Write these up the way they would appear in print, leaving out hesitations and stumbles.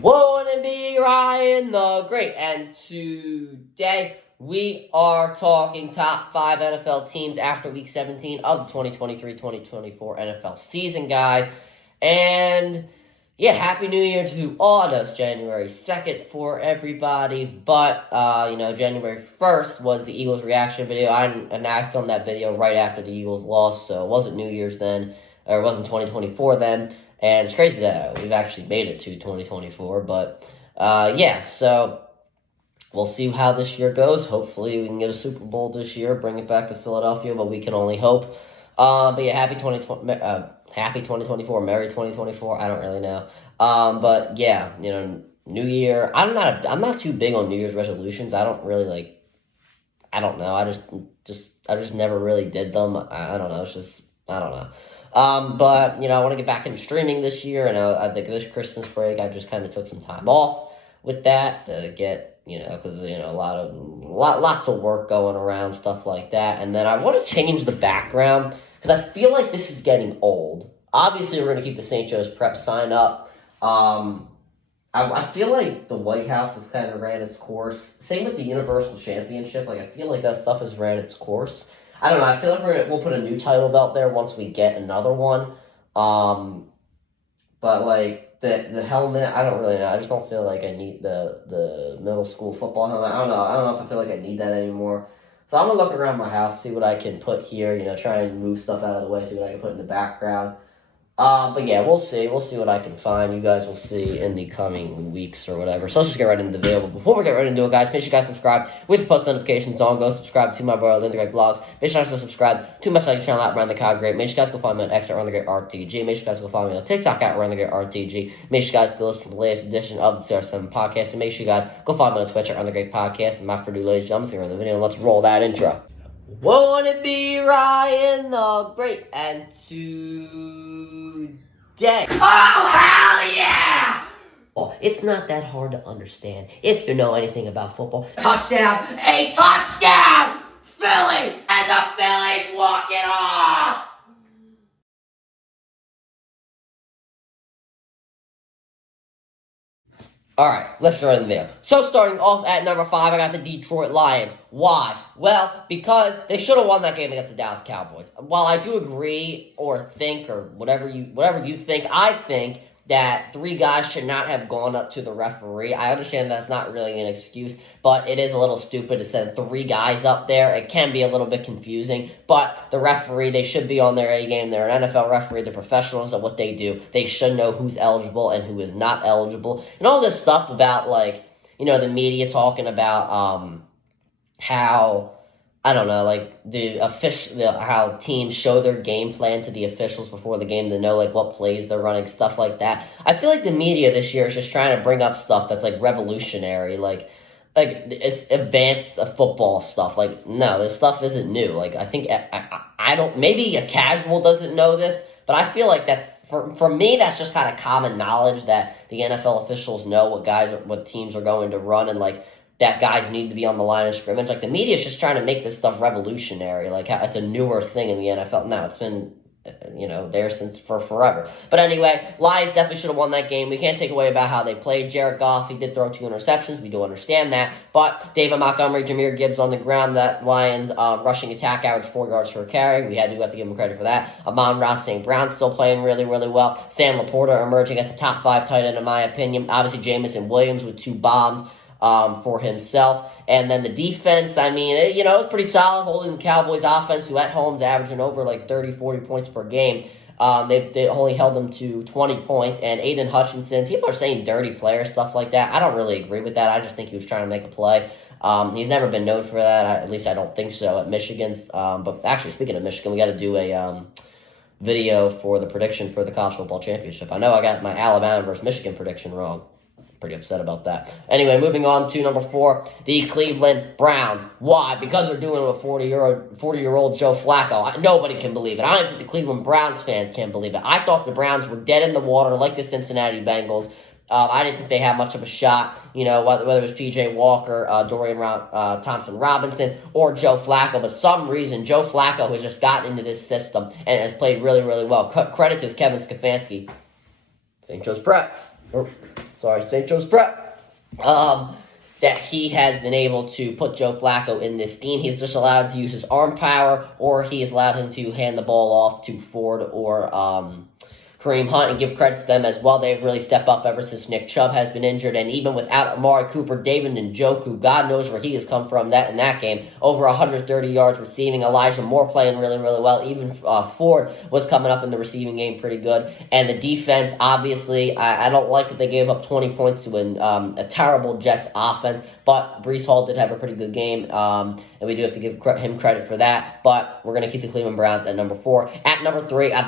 Won't it be Ryan the Great? And today we are talking top 5 NFL teams after week 17 of the 2023-2024 NFL season, guys. And yeah, Happy New Year to all of us, January 2nd for everybody. But, January 1st was the Eagles reaction video. I filmed that video right after the Eagles lost, so it wasn't New Year's then, or it wasn't 2024 then. And it's crazy that we've actually made it to 2024, but so we'll see how this year goes. Hopefully we can get a Super Bowl this year, bring it back to Philadelphia, but we can only hope. But yeah, happy 2024, Merry 2024, I don't really know. But yeah, New Year, I'm not too big on New Year's resolutions. I don't really I don't know, I just never really did them. I don't know, I don't know. But I want to get back into streaming this year, and I think this Christmas break, I just kind of took some time off with that to get, because, lots of work going around, stuff like that, and then I want to change the background, because I feel like this is getting old. Obviously, we're going to keep the St. Joe's Prep sign up. I feel like the White House has kind of ran its course. Same with the Universal Championship. I feel like that stuff has ran its course. I don't know, I feel like we'll put a new title belt there once we get another one. But, the helmet, I don't really know. I just don't feel like I need the middle school football helmet. I don't know if I feel like I need that anymore. So I'm going to look around my house, see what I can put here, try and move stuff out of the way, see what I can put in the background. But yeah, we'll see. We'll see what I can find. You guys will see in the coming weeks or whatever. So let's just get right into the video. But before we get right into it, guys, make sure you guys subscribe with the post notifications on. Go subscribe to my brother, Linda Great Vlogs. Make sure you guys go subscribe to my second channel at Run the Cog Great. Make sure you guys go follow me on X at Run the Great RTG. Make sure you guys go follow me on TikTok at Run the Great RTG. Make sure you guys go listen to the latest edition of the CR7 podcast. And make sure you guys go follow me on Twitch at Run the Great Podcast. And my Purdue ladies and gentlemen, see you in the video. Let's roll that intro. Won't it be Ryan the Great? And today. Oh, hell yeah! Oh, it's not that hard to understand if you know anything about football. Touchdown! A touchdown! Philly! And the Phillies walk it off! Alright, let's start in the video. So starting off at number 5, I got the Detroit Lions. Why? Well, because they should have won that game against the Dallas Cowboys. While I do agree or think or whatever you think, I think that 3 guys should not have gone up to the referee. I understand that's not really an excuse, but it is a little stupid to send 3 guys up there. It can be a little bit confusing, but the referee, they should be on their A game. They're an NFL referee. They're professionals at what they do. They should know who's eligible and who is not eligible. And all this stuff about, the media talking about how... I don't know, how teams show their game plan to the officials before the game to know, what plays they're running, stuff like that. I feel like the media this year is just trying to bring up stuff that's, revolutionary, it's advanced football stuff. No, this stuff isn't new. I think, I don't, maybe a casual doesn't know this, but I feel like that's, for me, that's just kind of common knowledge that the NFL officials know what teams are going to run, and, that guys need to be on the line of scrimmage. The media is just trying to make this stuff revolutionary. It's a newer thing in the NFL. Now, it's been, there since for forever. But anyway, Lions definitely should have won that game. We can't take away about how they played. Jared Goff, he did throw 2 interceptions. We do understand that. But David Montgomery, Jahmyr Gibbs on the ground. That Lions rushing attack averaged 4 yards per carry. We have to give him credit for that. Amon-Ra St. Brown still playing really, really well. Sam Laporta emerging as the top 5 tight end, in my opinion. Obviously, Jamison Williams with 2 bombs. For himself. And then the defense, it's pretty solid, holding the Cowboys offense, who at home's averaging over 30, 40 points per game. They only held them to 20 points. And Aiden Hutchinson, people are saying dirty player, stuff like that. I don't really agree with that. I just think he was trying to make a play. He's never been known for that. At least I don't think so at Michigan's. But actually, speaking of Michigan, we got to do a video for the prediction for the college football championship. I know I got my Alabama versus Michigan prediction wrong. Pretty upset about that. Anyway, moving on to number 4, the Cleveland Browns. Why? Because they're doing it with 40-year-old Joe Flacco. Nobody can believe it. I don't think the Cleveland Browns fans can believe it. I thought the Browns were dead in the water like the Cincinnati Bengals. I didn't think they had much of a shot, whether it was P.J. Walker, Dorian Thompson-Robinson, or Joe Flacco. But some reason, Joe Flacco has just gotten into this system and has played really, really well. Credit to Kevin Stefanski. St. Joe's Prep. St. Joe's Prep. That he has been able to put Joe Flacco in this scheme. He's just allowed to use his arm power, or he has allowed him to hand the ball off to Ford or Kareem Hunt, and give credit to them as well. They've really stepped up ever since Nick Chubb has been injured, and even without Amari Cooper, David Njoku, God knows where he has come from in that game. Over 130 yards receiving. Elijah Moore playing really, really well. Even Ford was coming up in the receiving game pretty good. And the defense, obviously, I don't like that they gave up 20 points to a terrible Jets offense, but Breece Hall did have a pretty good game, and we do have to give him credit for that. But we're going to keep the Cleveland Browns at number 4. At number 3, I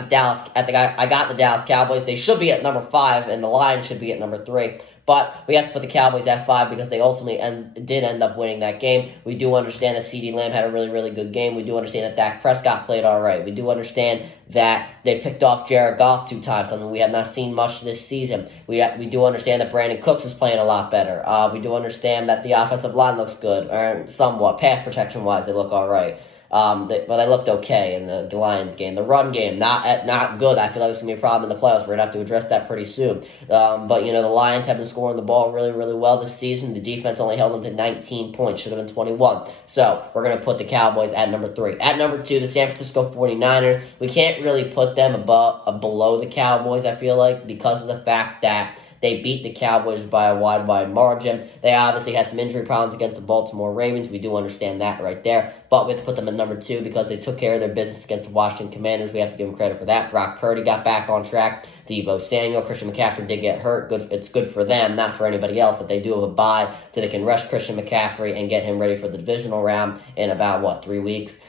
got the Dallas Cowboys. They should be at number 5, and the Lions should be at number 3. But we have to put the Cowboys at 5 because they ultimately did end up winning that game. We do understand that CeeDee Lamb had a really, really good game. We do understand that Dak Prescott played all right. We do understand that they picked off Jared Goff 2 times, something we have not seen much this season. We do understand that Brandon Cooks is playing a lot better. We do understand that the offensive line looks good, or somewhat. Pass protection-wise, they look all right. But they looked okay in the Lions game. The run game, not good. I feel like it's going to be a problem in the playoffs. We're going to have to address that pretty soon. But, the Lions have been scoring the ball really, really well this season. The defense only held them to 19 points. Should have been 21. So, we're going to put the Cowboys at number 3. At number 2, the San Francisco 49ers. We can't really put them below the Cowboys, I feel like, because of the fact that they beat the Cowboys by a wide margin. They obviously had some injury problems against the Baltimore Ravens. We do understand that right there. But we have to put them at number 2 because they took care of their business against the Washington Commanders. We have to give them credit for that. Brock Purdy got back on track. Deebo Samuel, Christian McCaffrey did get hurt. It's good for them, not for anybody else, that they do have a bye so they can rush Christian McCaffrey and get him ready for the divisional round in about, 3 weeks.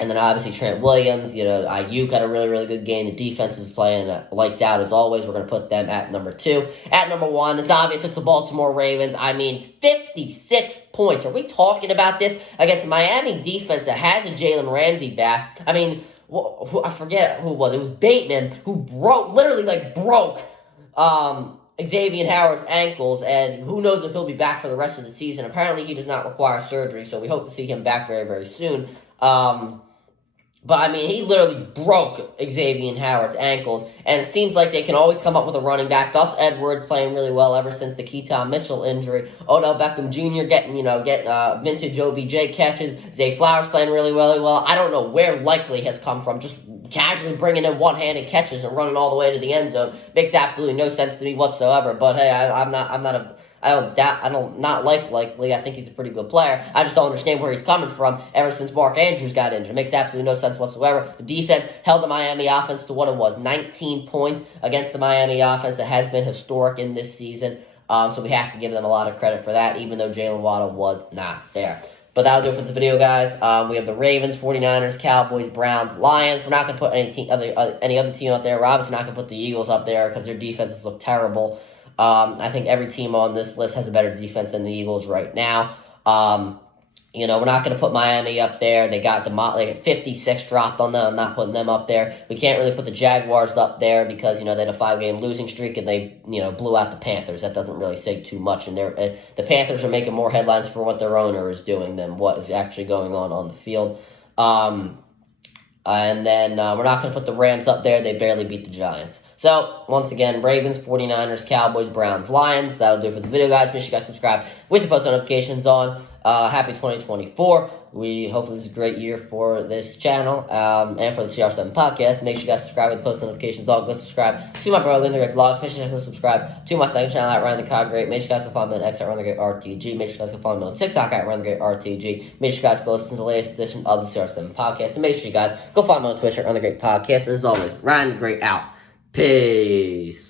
And then obviously Trent Williams, Ayuk had a really, really good game. The defense is playing lights out as always. We're going to put them at number 2. At number 1, it's obvious it's the Baltimore Ravens. 56 points. Are we talking about this against a Miami defense that has a Jalen Ramsey back? I forget who it was. It was Bateman who literally broke Xavier Howard's ankles, and who knows if he'll be back for the rest of the season. Apparently he does not require surgery, so we hope to see him back very, very soon. But, he literally broke Xavier Howard's ankles, and it seems like they can always come up with a running back. Gus Edwards playing really well ever since the Keaton Mitchell injury. Odell Beckham Jr. getting vintage OBJ catches. Zay Flowers playing really, really well. I don't know where Likely has come from, just casually bringing in one-handed catches and running all the way to the end zone. Makes absolutely no sense to me whatsoever, but hey, I don't like Likely. I think he's a pretty good player. I just don't understand where he's coming from ever since Mark Andrews got injured. It makes absolutely no sense whatsoever. The defense held the Miami offense to what it was, 19 points against the Miami offense that has been historic in this season. So we have to give them a lot of credit for that, even though Jalen Waddle was not there. But that'll do it for the video, guys. We have the Ravens, 49ers, Cowboys, Browns, Lions. We're not going to put any other team up there. We're obviously not going to put the Eagles up there because their defenses look terrible. I think every team on this list has a better defense than the Eagles right now. We're not going to put Miami up there. They got 56 dropped on them. I'm not putting them up there. We can't really put the Jaguars up there because, they had a 5-game losing streak and they, blew out the Panthers. That doesn't really say too much. And the Panthers are making more headlines for what their owner is doing than what is actually going on the field. And then we're not going to put the Rams up there. They barely beat the Giants. So, once again, Ravens, 49ers, Cowboys, Browns, Lions. That'll do it for the video, guys. Make sure you guys subscribe with the post notifications on. Happy 2024. Hopefully this is a great year for this channel and for the CR7 podcast. Make sure you guys subscribe with the post notifications on. Go subscribe to my brother, Linda Great Vlogs. Make sure you guys go subscribe to my second channel at Ryan the Cog Great. Make sure you guys go follow me on X at Ryan the Great RTG. Make sure you guys go follow me on TikTok at Ryan the Great RTG. Make sure you guys go listen to the latest edition of the CR7 podcast. And make sure you guys go follow me on Twitch at Ryan the Great Podcast. And as always, Ryan the Great out. Peace.